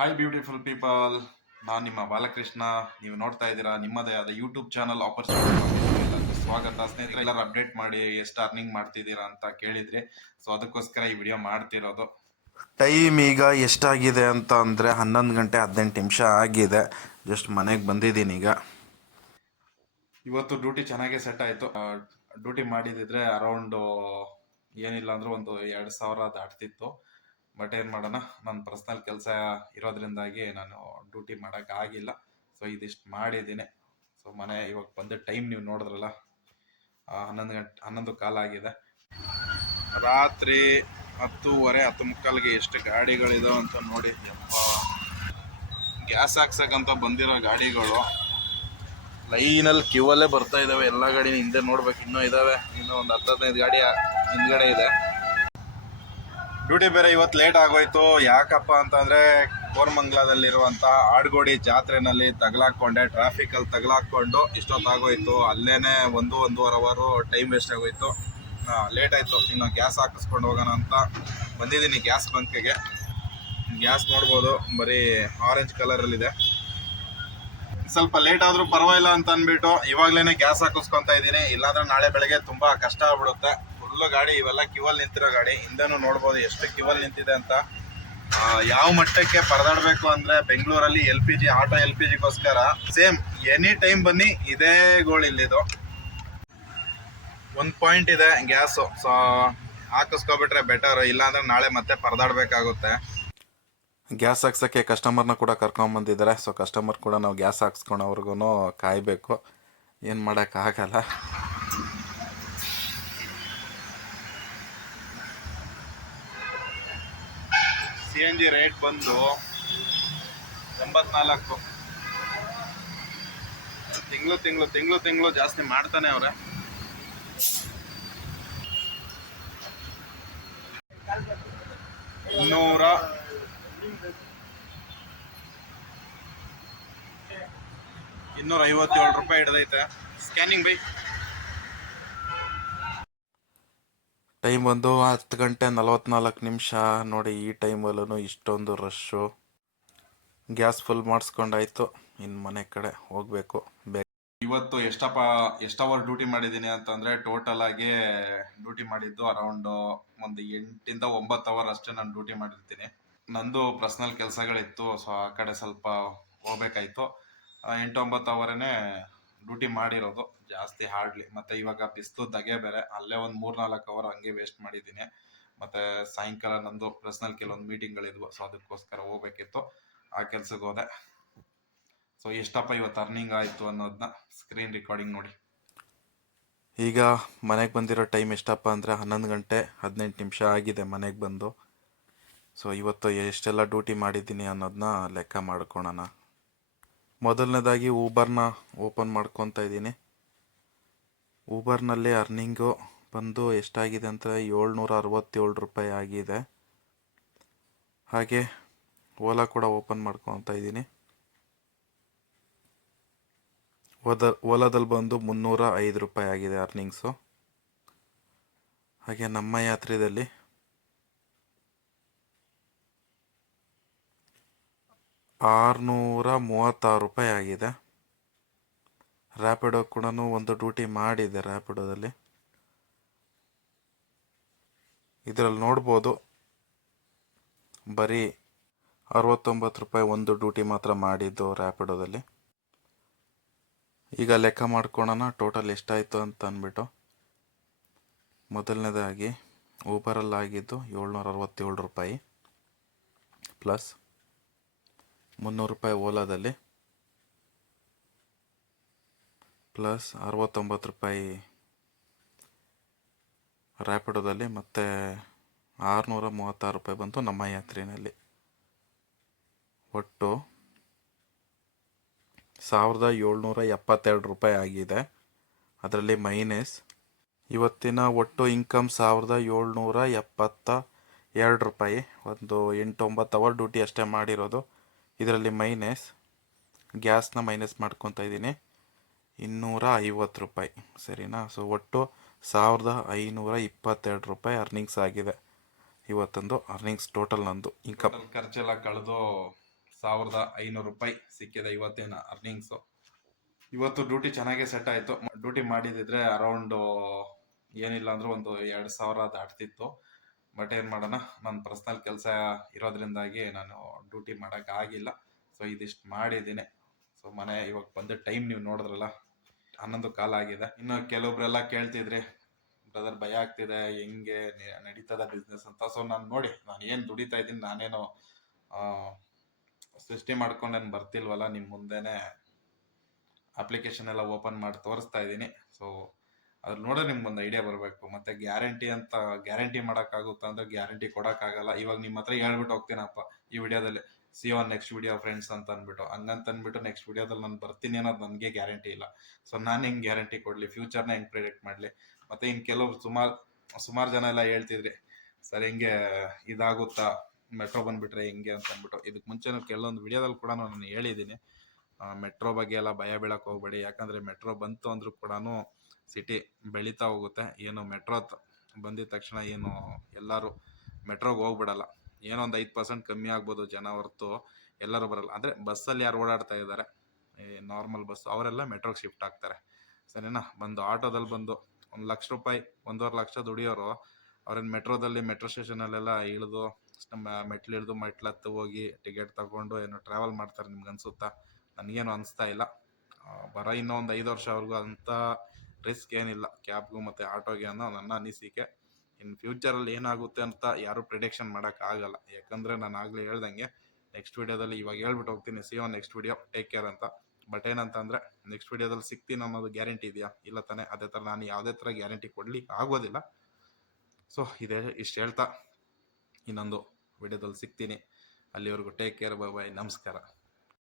Hi beautiful people ನಾನು ನಿಮ್ಮ ಬಾಲಕೃಷ್ಣ. ನೀವು ನೋಡ್ತಾ ಇದ್ದೀರಾ ನಿಮ್ಮದೇ ಆದ ಯೂಟ್ಯೂಬ್ ಚಾನಲ್ ಆಪರ್ಚುನಿಟಿ ಸ್ವಾಗತ. ಸ್ನೇಹಿತರೆ ಎಲ್ಲರೂ ಅಪ್ಡೇಟ್ ಮಾಡಿ ಎಷ್ಟು ಅರ್ನಿಂಗ್ ಮಾಡ್ತಿದ್ದೀರಾ ಅಂತ ಕೇಳಿದ್ರಿ ಸೊ ಅದಕ್ಕೋಸ್ಕರ ಈ ವಿಡಿಯೋ ಮಾಡ್ತಿರೋದು. ಟೈಮ್ ಈಗ ಎಷ್ಟಾಗಿದೆ ಅಂತ ಅಂದರೆ ಹನ್ನೊಂದು ಗಂಟೆ ಹದಿನೆಂಟು ನಿಮಿಷ ಆಗಿದೆ. ಜಸ್ಟ್ ಮನೆಗೆ ಬಂದಿದ್ದೀನಿ ಈಗ. ಇವತ್ತು ಡ್ಯೂಟಿ ಚೆನ್ನಾಗೆ ಸೆಟ್ ಆಯಿತು. ಡ್ಯೂಟಿ ಮಾಡಿದಿದ್ರೆ ಅರೌಂಡು ಏನಿಲ್ಲ ಅಂದರೂ ಒಂದು ಎರಡು ಸಾವಿರ ದಾಟ್ತಿತ್ತು. ಬಟ್ ಏನು ಮಾಡೋಣ? ನನ್ನ ಪರ್ಸ್ನಲ್ ಕೆಲಸ ಇರೋದ್ರಿಂದಾಗಿ ನಾನು ಡ್ಯೂಟಿ ಮಾಡೋಕ್ಕಾಗಿಲ್ಲ ಸೊ ಇದಿಷ್ಟು ಮಾಡಿದ್ದೀನಿ. ಸೊ ಮನೆ ಇವಾಗ ಬಂದ ಟೈಮ್ ನೀವು ನೋಡಿದ್ರಲ್ಲ ಹನ್ನೊಂದು ಗಂಟೆ, ಹನ್ನೊಂದು ಕಾಲ ಆಗಿದೆ. ರಾತ್ರಿ ಹತ್ತೂವರೆ, ಹತ್ತು ಮುಕ್ಕಾಲಿಗೆ ಎಷ್ಟು ಗಾಡಿಗಳಿದಾವೆ ಅಂತ ನೋಡಿ. ಗ್ಯಾಸ್ ಹಾಕ್ಸಕ್ಕಂತ ಬಂದಿರೋ ಗಾಡಿಗಳು. ಲೈನಲ್ಲಿ ಕ್ಯೂ ಅಲ್ಲೇ ಬರ್ತಾ ಇದಾವೆ. ಎಲ್ಲ ಗಾಡಿ ಹಿಂದೆ ನೋಡ್ಬೇಕು. ಇನ್ನೂ ಇದಾವೆ. ಇನ್ನೂ ಒಂದು ಹತ್ತು ಹದಿನೈದು ಗಾಡಿ ಹಿಂದ್ಗಡೆ ಇದೆ. ಡ್ಯೂಟಿ ಬೇರೆ ಇವತ್ತು ಲೇಟ್ ಆಗೋಯ್ತು. ಯಾಕಪ್ಪ ಅಂತಂದ್ರೆ ಕೋರಮಂಗ್ಲದಲ್ಲಿರುವಂತ ಆಡ್ಗೋಡಿ ಜಾತ್ರೆನಲ್ಲಿ ತಗಲಾಕೊಂಡೆ ಟ್ರಾಫಿಕ್ ಅಲ್ಲಿ ತಗಲಾಕೊಂಡು ಇಷ್ಟೊತ್ತಾಗೋಯ್ತು. ಅಲ್ಲೇನೆ ಒಂದು, ಒಂದೂವರೆ ಅವರು ಟೈಮ್ ವೇಸ್ಟ್ ಆಗೋಯ್ತು. ಲೇಟ್ ಆಯ್ತು. ಇನ್ನು ಗ್ಯಾಸ್ ಹಾಕಿಸ್ಕೊಂಡು ಹೋಗೋಣ ಅಂತ ಬಂದಿದ್ದೀನಿ ಗ್ಯಾಸ್ ಬಂಕಿಗೆ ಗ್ಯಾಸ್ ನೋಡ್ಬೋದು. ಬರೀ ಆರೆಂಜ್ ಕಲರಲ್ಲಿದೆ ಸ್ವಲ್ಪ ಲೇಟ್ ಆದ್ರೂ ಪರವಾಗಿಲ್ಲ ಅಂತ ಅಂದ್ಬಿಟ್ಟು ಇವಾಗ್ಲೇನೆ ಗ್ಯಾಸ್ ಹಾಕಿಸ್ಕೊಂತ ಇದ್ದೀನಿ. ಇಲ್ಲಾಂದ್ರೆ ನಾಳೆ ಬೆಳಗ್ಗೆ ತುಂಬಾ ಕಷ್ಟ ಆಗ್ಬಿಡುತ್ತೆ. ಗಾಡಿ, ಇವೆಲ್ಲ ಕಿವಲ್ ನಿಂತಿರೋ ಗಾಡಿ. ಹಿಂದೆನೂ ನೋಡ್ಬೋದು ಎಷ್ಟು ಕಿವಲ್ ನಿಂತಿದೆ ಅಂತ. ಯಾವ ಮಟ್ಟಕ್ಕೆ ಪರದಾಡಬೇಕು ಅಂದ್ರೆ ಬೆಂಗಳೂರಲ್ಲಿ L P G, auto L P ಜಿಗೋಸ್ಕರ. Same any time ಬನ್ನಿ, ಇದೇ ಗೋಳ್ ಇಲ್ಲಿದು. ಒಂದು ಪಾಯಿಂಟ್ ಇದೆ ಗ್ಯಾಸು. ಸೊ ಹಾಕಿಸ್ಕೊಬಿಟ್ರೆ ಬೆಟರ್ ಇಲ್ಲಾಂದ್ರೆ ನಾಳೆ ಮತ್ತೆ ಪರದಾಡಬೇಕಾಗುತ್ತೆ. ಗ್ಯಾಸ್ ಹಾಕ್ಸೋಕ್ಕೆ ಕಸ್ಟಮರ್ನ ಕೂಡ ಕರ್ಕೊಂಬಂದಿದ್ದಾರೆ ಸೊ ಕಸ್ಟಮರ್ ಕೂಡ ನಾವು ಗ್ಯಾಸ್ ಹಾಕ್ಸ್ಕೊಳೋವ್ರಿಗೂ ಕಾಯಬೇಕು. ಏನು ಮಾಡೋಕ್ಕಾಗಲ್ಲ. ಸಿ ಎನ್ ಜಿ ರೇಟ್ ಬಂದು ಎಂಬತ್ನಾಲ್ಕು. ತಿಂಗಳು ತಿಂಗಳು ತಿಂಗಳು ತಿಂಗಳು ಜಾಸ್ತಿ ಮಾಡ್ತಾನೆ ಅವ್ರೆ. ನೂರ ಇನ್ನೂರ ಐವತ್ತೇಳು ರೂಪಾಯಿ ಹಿಡ್ದೈತೆ. Scanning by. ಟೈಮ್ ಬಂದು ಹತ್ತು ಗಂಟೆ ನಲವತ್ನಾಲ್ಕು ನಿಮಿಷ. ನೋಡಿ, ಈ ಟೈಮಲ್ಲೂ ಇಷ್ಟೊಂದು ರಶ್ಶು ಗ್ಯಾಸ್ ಫುಲ್ ಮಾಡಿಸ್ಕೊಂಡಾಯ್ತು. ಇನ್ನು ಮನೆ ಕಡೆ ಹೋಗಬೇಕು. ಬೇಗ ಇವತ್ತು ಎಷ್ಟಪ್ಪ ಎಷ್ಟು ಅವರ್ ಡ್ಯೂಟಿ ಮಾಡಿದ್ದೀನಿ ಅಂತಂದರೆ ಟೋಟಲ್ ಆಗಿ ಡ್ಯೂಟಿ ಮಾಡಿದ್ದು ಅರೌಂಡ್ ಒಂದು ಎಂಟಿಂದ ಒಂಬತ್ತು ಅವರ್ ಅಷ್ಟೇ ನಾನು ಡ್ಯೂಟಿ ಮಾಡಿರ್ತೀನಿ. ನಂದು ಪರ್ಸನಲ್ ಕೆಲಸಗಳಿತ್ತು ಸೊ ಆ ಕಡೆ ಸ್ವಲ್ಪ ಹೋಗ್ಬೇಕಾಯ್ತು. ಎಂಟು ಒಂಬತ್ತು ಅವರೇ ಡ್ಯೂಟಿ ಮಾಡಿರೋದು ಜಾಸ್ತಿ ಹಾರ್ಡ್ಲಿ ಮತ್ತೆ ಇವಾಗ ಬಿಸಿಲು ದಗೆ ಬೇರೆ. ಅಲ್ಲೇ ಒಂದು ಮೂರ್ನಾಲ್ಕು ಅವರ್ ಹಂಗೆ ವೇಸ್ಟ್ ಮಾಡಿದ್ದೀನಿ. ಮತ್ತೆ ಸಾಯಂಕಾಲ ನಂದು ಪರ್ಸನಲ್ ಕೆಲವೊಂದು ಮೀಟಿಂಗ್ಗಳಿದ್ವು ಸೊ ಅದಕ್ಕೋಸ್ಕರ ಹೋಗ್ಬೇಕಿತ್ತು. ಆ ಕೆಲ್ಸಕ್ಕೆ ಹೋದೆ. ಸೊ ಎಷ್ಟಪ್ಪ ಇವತ್ತು ಅರ್ನಿಂಗ್ ಆಯಿತು ಅನ್ನೋದನ್ನ ಸ್ಕ್ರೀನ್ ರೆಕಾರ್ಡಿಂಗ್ ನೋಡಿ. ಈಗ ಮನೆಗೆ ಬಂದಿರೋ ಟೈಮ್ ಎಷ್ಟಪ್ಪ ಅಂದರೆ ಹನ್ನೊಂದು ಗಂಟೆ ಹದಿನೆಂಟು ನಿಮಿಷ ಆಗಿದೆ ಮನೆಗೆ ಬಂದು. ಸೊ ಇವತ್ತು ಎಷ್ಟೆಲ್ಲ ಡ್ಯೂಟಿ ಮಾಡಿದ್ದೀನಿ ಅನ್ನೋದನ್ನ ಲೆಕ್ಕ ಮಾಡ್ಕೊಳೋಣ. ಮೊದಲನೇದಾಗಿ ಊಬರ್ನ ಓಪನ್ ಮಾಡ್ಕೊತಾ ಇದ್ದೀನಿ. ಊಬರ್ನಲ್ಲಿ ಅರ್ನಿಂಗು ಬಂದು ಎಷ್ಟಾಗಿದೆ ಅಂತ ಏಳ್ನೂರ ಅರವತ್ತೇಳು ರೂಪಾಯಿ ಆಗಿದೆ. ಹಾಗೆ ಓಲಾ ಕೂಡ ಓಪನ್ ಮಾಡ್ಕೊತಾ ಇದ್ದೀನಿ. ಓದ, ಓಲಾದಲ್ಲಿ ಬಂದು ಮುನ್ನೂರ ಐದು ರೂಪಾಯಿ ಆಗಿದೆ ಅರ್ನಿಂಗ್ಸು. ಹಾಗೆ ನಮ್ಮ ಯಾತ್ರೆಯಲ್ಲಿ ಆರುನೂರ ಮೂವತ್ತಾರು ರೂಪಾಯಿ ಆಗಿದೆ. ರ್ಯಾಪಿಡೋ ಕೂಡ ಒಂದು ಡ್ಯೂಟಿ ಮಾಡಿದೆ ರ್ಯಾಪಿಡೋದಲ್ಲಿ ಇದರಲ್ಲಿ ನೋಡ್ಬೋದು, ಬರೀ ಅರವತ್ತೊಂಬತ್ತು ರೂಪಾಯಿ ಒಂದು ಡ್ಯೂಟಿ ಮಾತ್ರ ಮಾಡಿದ್ದು ರ್ಯಾಪಿಡೋದಲ್ಲಿ ಈಗ ಲೆಕ್ಕ ಮಾಡ್ಕೊಳೋಣ ಟೋಟಲ್ ಎಷ್ಟಾಯಿತು ಅಂತ ಅಂದ್ಬಿಟ್ಟು. ಮೊದಲನೇದಾಗಿ ಊಬರಲ್ಲಿ ಆಗಿದ್ದು ಏಳ್ನೂರ ಅರವತ್ತೇಳು ರೂಪಾಯಿ ಪ್ಲಸ್ ಮುನ್ನೂರು ರೂಪಾಯಿ ಓಲಾದಲ್ಲಿ. ಪ್ಲಸ್ ಅರವತ್ತೊಂಬತ್ತು ರೂಪಾಯಿ ರ್ಯಾಪಿಡೋದಲ್ಲಿ ಮತ್ತು ಆರುನೂರ ಮೂವತ್ತಾರು ರೂಪಾಯಿ ಬಂತು ನಮ್ಮ ಯಾತ್ರೆಯಲ್ಲಿ. ಒಟ್ಟು ಸಾವಿರದ ಏಳ್ನೂರ ಎಪ್ಪತ್ತೆರಡು ರೂಪಾಯಿ ಆಗಿದೆ. ಅದರಲ್ಲಿ ಮೈನಸ್ ಇವತ್ತಿನ ಒಟ್ಟು ಇನ್ಕಮ್ ಸಾವಿರದ ಏಳ್ನೂರ ಎಪ್ಪತ್ತ ಎರಡು ರೂಪಾಯಿ. ಒಂದು ಎಂಟು ಒಂಬತ್ತು ಅವರ್ ಡ್ಯೂಟಿ ಅಷ್ಟೇ ಮಾಡಿರೋದು. ಇದರಲ್ಲಿ ಮೈನಸ್, ಗ್ಯಾಸ್ನ ಮೈನಸ್ ಮಾಡ್ಕೊತಾ ಇದ್ದೀನಿ. ಇನ್ನೂರ ಐವತ್ತು ರೂಪಾಯಿ, ಸರಿನಾ? ಸೊ ಒಟ್ಟು ಸಾವಿರದ ಐನೂರ ಇಪ್ಪತ್ತೆರಡು ರೂಪಾಯಿ ಅರ್ನಿಂಗ್ಸ್ ಆಗಿದೆ. ಇವತ್ತೊಂದು ಅರ್ನಿಂಗ್ಸ್ ಟೋಟಲ್ ನಂದು ಇನ್ಕಮ್ ಖರ್ಚೆಲ್ಲ ಕಳೆದು ಸಾವಿರದ ಐನೂರು ರೂಪಾಯಿ ಸಿಕ್ಕಿದೆ ಇವತ್ತಿನ ಅರ್ನಿಂಗ್ಸು ಇವತ್ತು ಡ್ಯೂಟಿ ಚೆನ್ನಾಗೇ ಸೆಟ್ ಆಯಿತು. ಡ್ಯೂಟಿ ಮಾಡಿದಿದ್ರೆ ಅರೌಂಡು ಏನಿಲ್ಲ ಅಂದ್ರೆ ಒಂದು ಎರಡು ಸಾವಿರ ದಾಟ್ತಿತ್ತು. ಬಟ್ ಏನು ಮಾಡೋಣ ನನ್ನ ಪರ್ಸ್ನಲ್ ಕೆಲಸ ಇರೋದ್ರಿಂದಾಗಿ ನಾನು ಡ್ಯೂಟಿ ಮಾಡೋಕ್ಕಾಗಿಲ್ಲ ಸೊ ಇದಿಷ್ಟು ಮಾಡಿದ್ದೀನಿ. ಸೊ ಮನೆ ಇವಾಗ ಬಂದ ಟೈಮ್ ನೀವು ನೋಡಿದ್ರಲ್ಲ, ಹನ್ನೊಂದು ಕಾಲ ಆಗಿದೆ. ಇನ್ನು ಕೆಲವೊಬ್ರೆಲ್ಲ ಕೇಳ್ತಿದ್ರಿ ಬ್ರದರ್ ಭಯ ಆಗ್ತಿದೆ, ಹೆಂಗೆ ನಡೀತದ ಬಿಸ್ನೆಸ್ ಅಂತ. ಸೊ ನಾನು ನೋಡಿ, ನಾನು ಏನು ದುಡಿತಾ ಇದ್ದೀನಿ, ನಾನೇನು ಸೃಷ್ಟಿ ಮಾಡ್ಕೊಂಡು ನಾನು ಬರ್ತಿಲ್ವಲ್ಲ ನಿಮ್ಮ ಮುಂದೆನೆ ಅಪ್ಲಿಕೇಶನ್ ಎಲ್ಲ ಓಪನ್ ಮಾಡಿ ತೋರಿಸ್ತಾ ಇದ್ದೀನಿ. ಸೊ ಅದ್ರ ನೋಡೋ ನಿಮ್ಗೆ ಒಂದು ಐಡಿಯಾ ಬರಬೇಕು. ಮತ್ತೆ ಗ್ಯಾರಂಟಿ ಅಂತ ಗ್ಯಾರಂಟಿ ಮಾಡೋಕ್ಕಾಗುತ್ತಾ ಅಂದ್ರೆ ಗ್ಯಾರಂಟಿ ಕೊಡೋಕ್ಕಾಗಲ್ಲ. ಇವಾಗ ನಿಮ್ಮ ಹತ್ರ ಹೇಳ್ಬಿಟ್ಟು ಹೋಗ್ತೀನಪ್ಪ ಈ ವಿಡಿಯೋದಲ್ಲಿ. See on next video friends ಅಂತ ಅಂದ್ಬಿಟ್ಟು. ಹಂಗಂತ ಅಂದ್ಬಿಟ್ಟು ನೆಕ್ಸ್ಟ್ ವಿಡಿಯೋದಲ್ಲಿ ನಾನು ಬರ್ತೀನಿ ಅನ್ನೋದು ನನಗೆ ಗ್ಯಾರಂಟಿ ಇಲ್ಲ. ಸೊ ನಾನು ಹೆಂಗೆ ಗ್ಯಾರಂಟಿ ಕೊಡಲಿ? ಫ್ಯೂಚರ್ನ ಹೆಂಗೆ ಪ್ರಿಡಿಕ್ಟ್ ಮಾಡಲಿ? ಮತ್ತೆ ಇನ್ನು ಕೆಲವರು ಸುಮಾರು ಸುಮಾರು ಜನ ಎಲ್ಲ ಹೇಳ್ತಿದ್ರಿ, ಸರ್, ಹೆಂಗೆ ಇದಾಗುತ್ತಾ? ಮೆಟ್ರೋ ಬಂದ್ಬಿಟ್ರೆ ಹೆಂಗೆ? ಅಂತ ಅಂದ್ಬಿಟ್ಟು. ಇದಕ್ಕೆ ಮುಂಚೆನೂ ಕೆಲವೊಂದು ವಿಡಿಯೋದಲ್ಲಿ ಕೂಡ ನಾನು ಹೇಳಿದ್ದೀನಿ ಮೆಟ್ರೋ ಬಗ್ಗೆ ಎಲ್ಲ ಭಯ ಬೀಳಕ್ಕೆ ಹೋಗ್ಬೇಡಿ. ಯಾಕಂದರೆ ಮೆಟ್ರೋ ಬಂತು ಅಂದರೂ ಕೂಡ ಸಿಟಿ ಬೆಳೀತಾ ಹೋಗುತ್ತೆ. ಏನು ಮೆಟ್ರೋ ಬಂದಿದ ತಕ್ಷಣ ಏನು ಎಲ್ಲರೂ ಮೆಟ್ರೋಗೆ ಹೋಗ್ಬಿಡಲ್ಲ. ಏನೋ ಒಂದು ಐದು ಪರ್ಸೆಂಟ್ ಕಮ್ಮಿ ಆಗ್ಬೋದು ಜನ ಹೊರತು ಎಲ್ಲರೂ ಬರಲ್ಲ. ಅಂದರೆ ಬಸ್ಸಲ್ಲಿ ಯಾರು ಓಡಾಡ್ತಾ ಇದ್ದಾರೆ ನಾರ್ಮಲ್ ಬಸ್ ಅವರೆಲ್ಲ ಮೆಟ್ರೋಗೆ ಶಿಫ್ಟ್ ಆಗ್ತಾರೆ. ಸರಿನಾ? ಬಂದು ಆಟೋದಲ್ಲಿ ಬಂದು ಒಂದು ಲಕ್ಷ ರೂಪಾಯಿ, ಒಂದೂವರೆ ಲಕ್ಷ ದುಡಿಯೋರು ಅವ್ರೇನು ಮೆಟ್ರೋದಲ್ಲಿ, ಮೆಟ್ರೋ ಸ್ಟೇಷನಲ್ಲೆಲ್ಲ ಇಳಿದು ನಮ್ಮ ಮೆಟ್ಲು ಇಳಿದು ಮೆಟ್ಲು ಹತ್ತು ಹೋಗಿ ಟಿಕೆಟ್ ತಗೊಂಡು ಏನು ಟ್ರಾವೆಲ್ ಮಾಡ್ತಾರೆ ನಿಮ್ಗೆ ಅನ್ಸುತ್ತಾ? ನನಗೇನು ಅನಿಸ್ತಾ ಇಲ್ಲ. ಬರೋ ಇನ್ನೂ ಒಂದು ಐದು ಅವ್ರಿಗೂ ಅಂಥ ರಿಸ್ಕ್ ಏನಿಲ್ಲ. ಕ್ಯಾಬ್ಗೂ ಮತ್ತು ಆಟೋಗೆ ಅನ್ನೋ ನನ್ನ ಅನಿಸಿಕೆ. ಇನ್ನು ಫ್ಯೂಚರಲ್ಲಿ ಏನಾಗುತ್ತೆ ಅಂತ ಯಾರೂ ಪ್ರಿಡಿಕ್ಷನ್ ಮಾಡೋಕ್ಕಾಗಲ್ಲ ಯಾಕಂದರೆ ನಾನು ಆಗಲೇ ಹೇಳ್ದಂಗೆ ನೆಕ್ಸ್ಟ್ ವೀಡಿಯೋದಲ್ಲಿ ಇವಾಗ ಹೇಳ್ಬಿಟ್ಟು ಹೋಗ್ತೀನಿ. See next video take care ಅಂತ. ಬಟ್ ಏನಂತಂದರೆ ನೆಕ್ಸ್ಟ್ ವೀಡಿಯೋದಲ್ಲಿ ಸಿಗ್ತೀನಿ ಅನ್ನೋದು ಗ್ಯಾರಂಟಿ ಇದೆಯಾ? ಇಲ್ಲ ತಾನೇ. ಅದೇ ಥರ ನಾನು ಯಾವುದೇ ಥರ ಗ್ಯಾರಂಟಿ ಕೊಡಲಿ ಆಗೋದಿಲ್ಲ. ಸೊ ಇದೇ ಇಷ್ಟು ಹೇಳ್ತಾ ಇನ್ನೊಂದು ವಿಡಿಯೋದಲ್ಲಿ ಸಿಗ್ತೀನಿ. ಅಲ್ಲಿವರೆಗೂ ಟೇಕ್ ಕೇರ್ ಬಾಯ್ ಬಾಯ್ ನಮಸ್ಕಾರ.